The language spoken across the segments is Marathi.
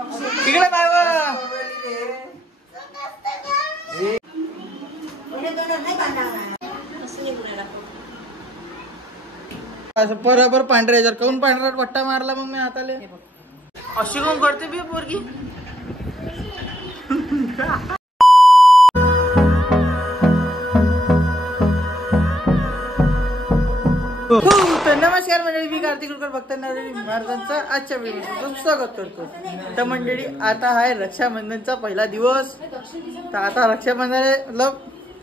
इकडे बाबा असं बरोबर पांढऱ्या याच्यावर काऊन पांढरा पट्टा मारला मग मी हाताले अशी कोण करते बी पोरगी तर नमस्कार मंडळी, मी कार्तिक कुलकर भक्त महाराजांचा आजच्या व्हिडिओमध्ये स्वागत करतो. तर मंडळी आता आहे रक्षाबंधनचा पहिला दिवस. तर आता रक्षाबंधन मतलब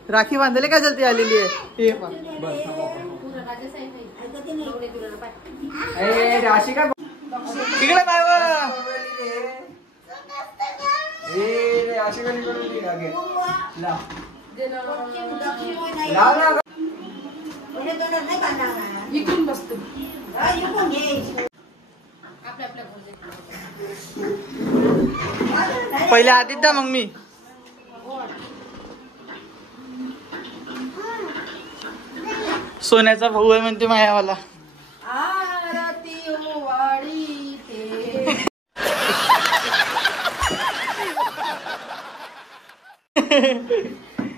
राखी बांधायला काय जलती आलेली आहे हे तिकडे बाबा इकडून बसतो पहिले आधीच द्या मग मी सोन्याचा भाऊ आहे म्हणते मायावाला. आरती वाडी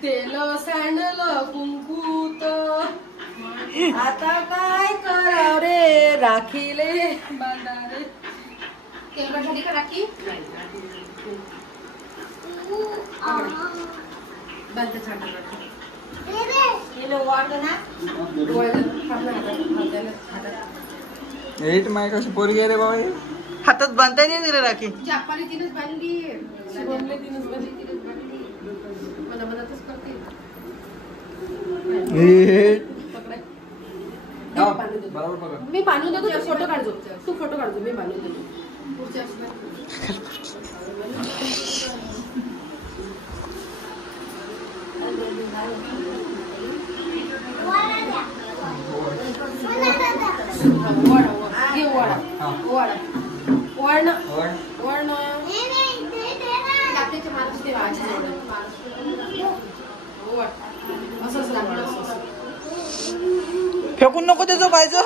तेल सांडल कुंकूत आता काय कराव रे राखीले बांधारे तेलकटसाठी का राखी बंद छान कशी पोरगी रे बाबा हातात बांधता नाही दिले राखी चापाली तिनच बांधली शिवमले तिनच बांधली तिनच बांधली मला मदतच करते मी बांधून देतो तू फोटो काढतो तू फोटो काढतो मी बांधून देतो पुढच्या फेकून नको त्याचं पाहिजे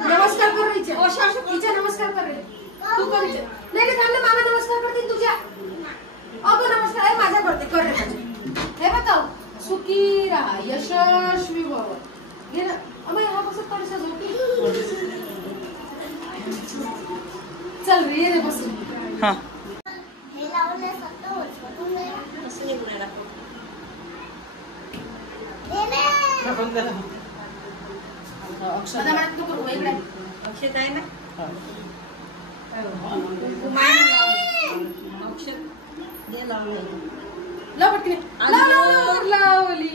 नमस्कार कर तिच्या नमस्कार कर तू कर नाही थांबले मामा नमस्कार करतील तुझ्या अगं नमस्कार आहे माझ्या करते कर रे हे बताव सुखी राहा यशस्वी भव घे ना अमय हा कसं पडसा झोपी चल रे बस हां हे लावले सत्तो असं नाही बोलायला अक्षता मात नको इकडे अक्षत आहे ना अक्षत दे लावले लाव पटकन लावली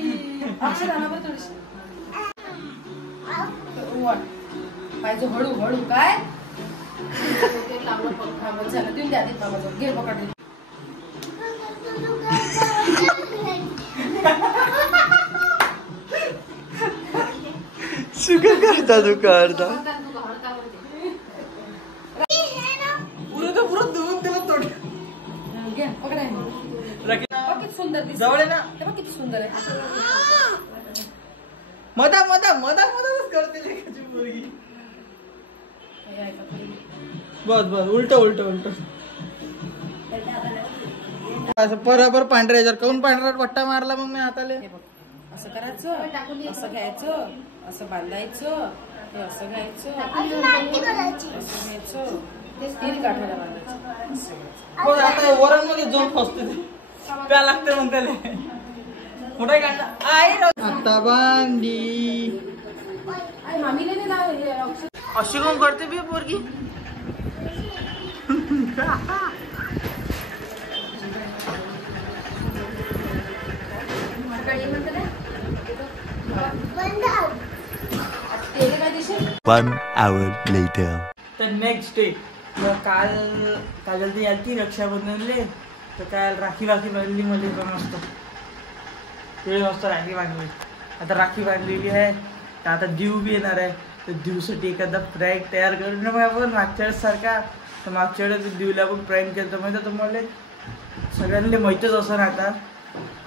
अक्षता ना बरं थोडीशी पाहिजे हळू हळू काय ते लावलं पक्का मग झालं देऊन द्या आधी मामाचं घे पकड सुका करता तू करता पुरं धुवून त्याला तोड घे पकड किती सुंदर दिसत जवळ आहे ना ते बघ किती सुंदर आहे मधाच करते लेकाची पोरगी बस उलट असं बरोबर पांढऱ्या याच्यावर काऊन पांढरा पट्टा मारला मग मी हाताले असं करायचं असं घ्यायचं असं बांधायचं हे असं घ्यायचं असं घ्यायचं तीन गाठाला बांधायचं बघ आता वरण मध्ये जाऊन फसते प्या लागते मग त्याला मोठा काढला आता बांधी मामीने नाही लावले अशी कोण करते बी पोरगी One hour later. तर नेक्स्ट डे काल जल्दी आलती रक्षाबंधनले तर काल राखी बांधली मध्ये पण मस्त मस्त राखी बांधली. आता राखी बांधलेली आहे तर आता दिव बी येणार आहे तर दिवसाठी एखादा प्रँक तयार करून आपण मागच्या वेळेस सारखा तर मागच्या वेळेस दिवला पण प्रँक केलं तर माहिती तुम्हाला सगळ्यांना माहीतच असं ना आता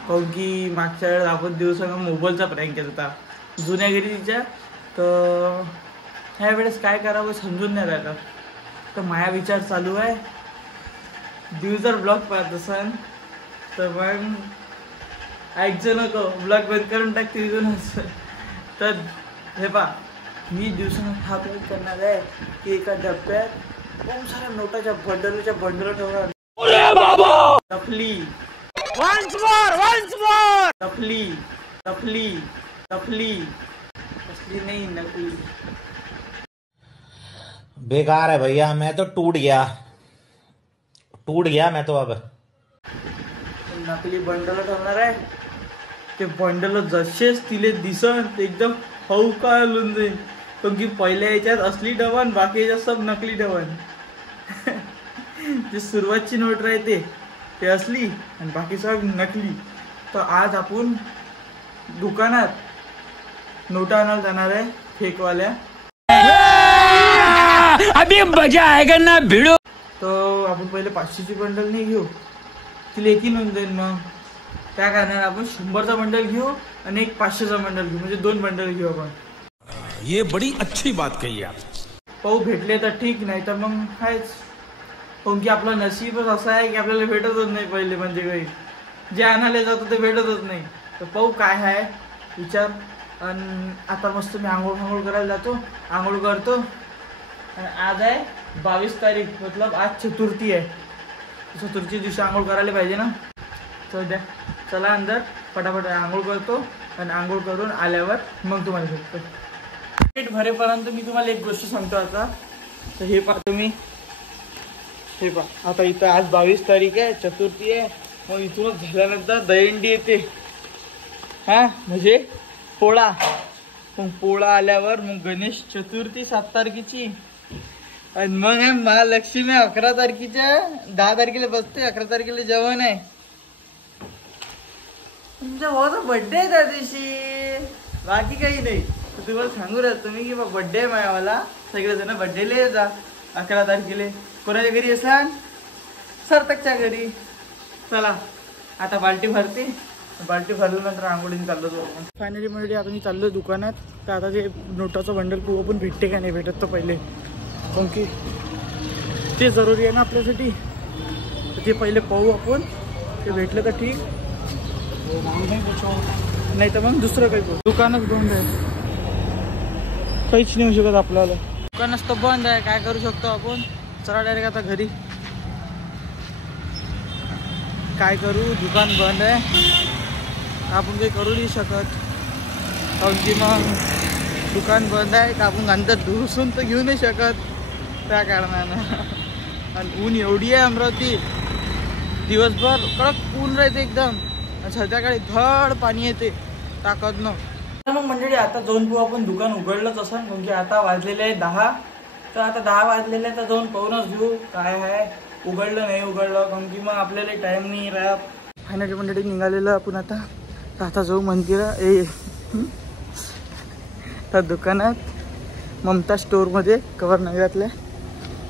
काऊन की मागच्या वेळेस आपण दिवसानं मोबाईलचा प्रँक केला होता जुन्या घरी तिच्या तर ह्या वेळेस काय करावं समजून नाही राहिलं. तर माझा विचार चालू आहे, दिव जर ब्लॉग पाहत असाल तर मग ऐकजो नको, ब्लॉग बंद करून टाक तिथूनच. तर हे पा, मी दिवसानं हा ब्लॉग करणार आहे की एका डब्यात खूप साऱ्या नोटाच्या बंडल ठेवणार. टपली असली नाही, नकली. बेकार है भैया, मैं तो टूट गया मैं तो. अब नकली बंडल ठेवणार आहे. ते बंडल जसेच तिले दिसन एकदम हऊ का लून जाईल. कारण की पहिल्या याच्यात असली डबन, बाकी याच्यात सब नकली डबन. जी सुरुवातची नोट राहते ते असली आणि बाकी सब नकली. तर आज आपण दुकानात नोटा आणायला जाणार आहे फेकवाल्या. अभी मजा आएगा ना भिड़ो. तर आपण पहिले 500ची बंडल नाही घेऊ, तिला एकी नोंद जाईल. मग त्या कारणाने आपण 100चा बंडल घेऊ आणि एक 500चा बंडल घेऊ, म्हणजे 2 बंडल घेऊ आपण. ये बड़ी अच्छी बात कही आप. पाहू भेटले तर ठीक, नाही तर मग आहेच. कारण की आपलं नशीबच असं आहे की आपल्याला भेटतच नाही पहिले, म्हणजे काही जे आणायला जातो ते भेटतच नाही. तर पाहू काय आहे विचार. आणि आता मस्त मी आंघोळ करायला जातो, आंघोळ करतो. आणि आज आहे 22 तारीख, मतलब आज चतुर्थी आहे. चतुर्थी दिवशी आंघोळ करायला पाहिजे ना. तर द्या, चला अंदर फटाफट आंघोळ करतो आणि आंघोळ करून आल्यावर मग तुम्हाला भेटतो. पेट भरेपर्यंत मी तुम्हाला एक गोष्ट सांगतो आता. तर हे पहा तुम्ही, हे पहा आता इथं आज 22 तारीख आहे, चतुर्थी आहे. मग इथूनच झाल्यानंतर दहीहंडी येते, हा म्हणजे पोळा. मग पोळा आल्यावर मग गणेश चतुर्थी 7 तारखेची. आणि मग आहे महालक्ष्मी 11 तारखेच्या, 10 तारखेला बसते, 11 तारखेला जेवण आहे. तुमच्या भावाचा बर्थडे आहे त्या दिवशी, बाकी काही नाही. तर तुम्हाला सांगू राहतो मी की बर्थडे आहे माझ्यावाला. सगळेजण बर्थडेला ये जा 11 तारखेला. कोणाच्या घरी असाल? सरतकच्या घरी. चला आता बाल्टी भरते, बाल्टी भरल्यानंतर आंघोळीने चाललो जाऊ. फायनली म्हणजे आता मी चाललो दुकानात. तर आता ते नोटाचं बंडल पाहू आपण भेटते का नाही भेटत. तर पहिले कारण की ते जरुरी आहे ना आपल्यासाठी. ते पहिले पाहू आपण, ते भेटलं तर ठीक, नाही तर मग दुसरं काही पाहू. दुकानच बंद आहे, काहीच नाही होऊ शकत आपल्याला. दुकानच तर बंद आहे, काय करू शकतो आपण. चला डायरेक्ट आता घरी. काय करू, दुकान बंद आहे, आपण काही करू नाही शकत. कारण की मग दुकान बंद आहे, तर आपण नंतर दुसून तर घेऊ नाही शकत त्या कारणानं. आणि ऊन एवढी आहे अमरावती, दिवसभर कडक ऊन राहते एकदम, आणि संध्याकाळी धड पाणी येते ताकदनं. मग मंडळी आता जाऊन पाहू आपण, दुकान उघडलंच असं. कारण की आता वाजलेले आहे 10. तर आता 10 वाजलेले आहे, तर जाऊन पाहूनच घेऊ काय आहे, उघडलं नाही उघडलं. कारण की मग आपल्याला टाईम नाही राहत. फायनली मंडळी निघालेलं आपण आता. तर आता जाऊ मंदिरा त्या दुकानात ममता स्टोअरमध्ये कवर नगरातल्या.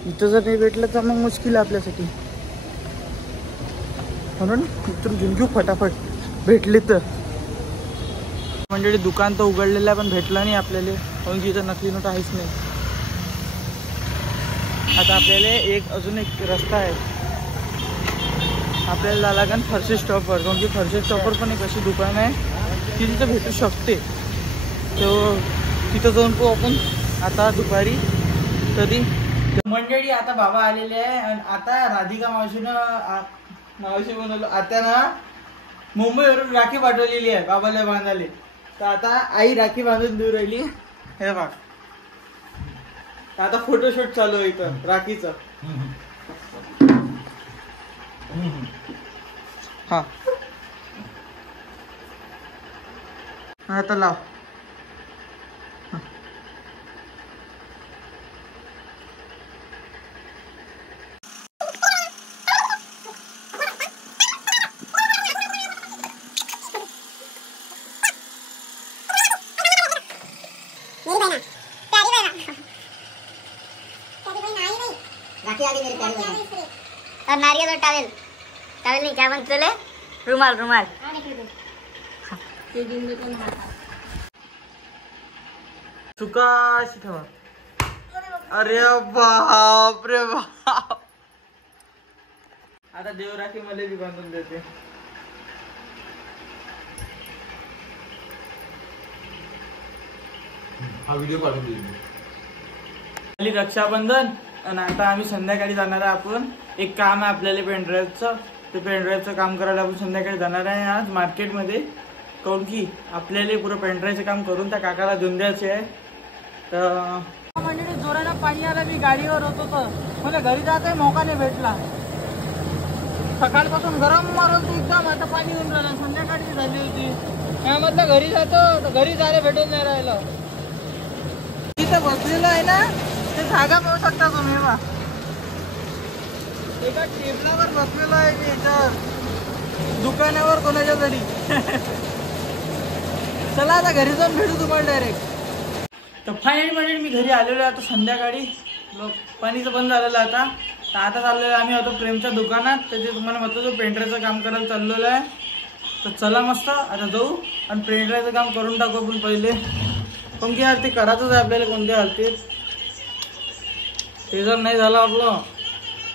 इथं जर नाही भेटलं तर मग मुश्किल आहे आपल्यासाठी, म्हणून इथून घेऊन घेऊ फटाफट भेटले तर. मंडळी दुकान तर उघडलेलं आहे पण भेटलं नाही आपल्याला, कारण की इथं नकली नोट आहेच नाही. आता आपल्याला अजून एक रस्ता आहे, आपल्याला जायला लागेल फरशी स्टॉपवर. कारण की फरशी स्टॉपवर पण एक अशी दुकान आहे की तिथं भेटू शकते. तर तिथं जाऊन पाहू आपण आता दुपारी तरी. मंडळी आता बाबा आलेले आहे. आणि आता राधिका मावशी बनवलं आता ना, मुंबईवरून राखी पाठवलेली आहे बाबाला बांधायला. तर आता आई राखी बांधून देऊ राहिली. हे बघ आता फोटोशूट चालू आहे इथं राखीचं. हा आता लाव. और नारियल और टावेल, टावेल नहीं क्या बनते ले, रुमाल रुमाल. सुकाशी ठेवा. अरे बाप रे बाप. आता देवराखी मला बी बांधून देते. हा व्हिडिओ काढून देईल. रक्षाबंधन आणि आता आम्ही संध्याकाळी जाणार आहे. आपण एक काम आहे आपल्याला पेनड्राईव्हचं. ते पेनड्राईव्हचं काम करायला आपण संध्याकाळी जाणार आहे आज मार्केटमध्ये. काऊन की आपल्याला पुरं पेनड्राईव्हचं काम करून त्या काकाला देऊन द्यायचे आहे. तर म्हणजे जोरानं पाणी आलं. मी गाडीवर होतो तर मला घरी जायचा मोका नाही भेटला. सकाळपासून गरम मारत होतो एकदम. आता पाणी येऊन राहिलं. संध्याकाळी झाली होती. त्यामधलं घरी जातो तर घरी जायला भेटून नाही राहिलं. तिथं बसलेलं आहे ना ते जागा पाहू शकता तुम्ही. बा एका टेबलावर बसलेलो आहे मी इथं दुकानावर कोणाच्या तरी. चला आता घरी जाऊन भेटू तुम्हाला डायरेक्ट. तर फायनली म्हणजे मी घरी आलेलो आहे आता संध्याकाळी. पाणीचं बंद झालेलं आता. तर आता चाललेलं आम्ही आता प्रेमच्या दुकानात. त्याचे तुम्हाला म्हटलं जो पेंड्राईव्हचं काम करायला चाललेलं आहे. तर चला मस्त आता जाऊ आणि पेंड्राईव्हचं काम करून टाकू आपण पहिले. पण की यार ते करायचंच आहे आपल्याला कोणत्या हालतीत. ते जर नाही झालं आपलं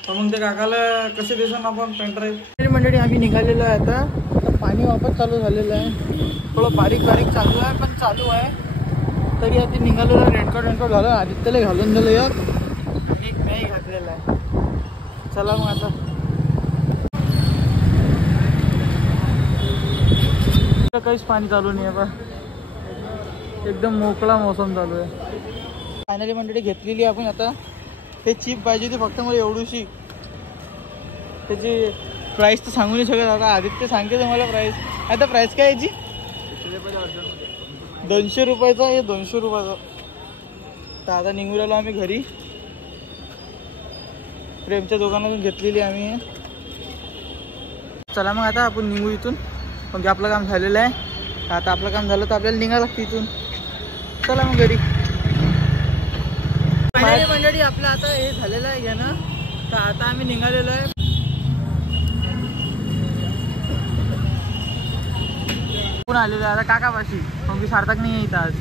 तर मग ते काकाला कसे दिसून आपण पेनड्राईव्ह. मंडळी आम्ही निघालेलो आहे आता पाणी वापस चालू झालेलं आहे. थोडं बारीक बारीक चालू आहे पण चालू आहे. तरी आता निघालेलं आहे. रेनकोट झालं. आदित्यला घालून दिलं एक आणि एक मी घातलेला आहे. चला मग आता काहीच पाणी चालू नाही आहे. बा एकदम मोकळा मोसम चालू आहे. फायनली मंडळी घेतलेली आपण आता. हे चीप पाहिजे होती फक्त मला एवढीशी. त्याची प्राईस तर सांगू नाही शकत आता. आदित्य सांगते तुम्हाला प्राईस. आता प्राईस काय याची 200 रुपयाचा. हे 200 रुपयाचा. तर आता निघू राहिलो आम्ही घरी. प्रेमच्या दुकानातून घेतलेली आम्ही. चला मग आता आपण निघू इथून. म्हणजे आपलं काम झालेलं आहे. आता आपलं काम झालं तर आपल्याला निघायला लागतं इथून. चला मग घरी. मंडळी आपलं आता हे झालेलं आहे घेणं. तर आता आम्ही निघालेलो आहे. आलेलो आहे आता काकापाशी. मग सार्थक नाही येत आज.